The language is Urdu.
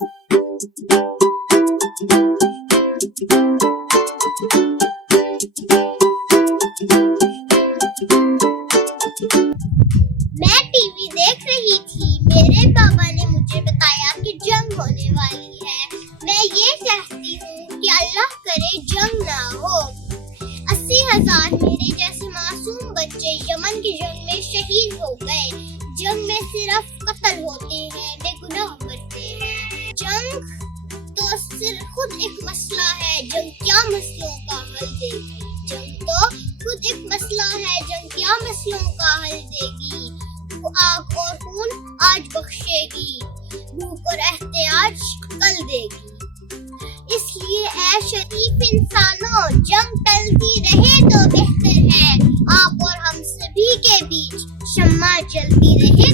میں ٹی وی دیکھ رہی تھی، میرے بابا نے مجھے بتایا کہ جنگ ہونے والی ہے۔ میں یہ چاہتی ہوں کہ اللہ کرے جنگ نہ ہو۔ 80,000 میرے جیسے معصوم بچے یمن کی جنگ میں شہید ہو گئے۔ جنگ میں صرف قتل ہوتے ہیں، بے گناہ مرتے ہیں۔ جنگ تو صرف خود ایک مسئلہ ہے، جنگ کیا مسئلوں کا حل دے گی؟ جنگ تو خود ایک مسئلہ ہے، جنگ کیا مسئلوں کا حل دے گی؟ وہ آگ اور خون آج بخشے گی، بھوک اور احتیاج کل دے گی۔ اس لیے اے شریف انسانوں، جنگ ٹلتی رہے تو بہتر ہے۔ آپ اور ہم سبھی کے بیچ شمع جلتی رہے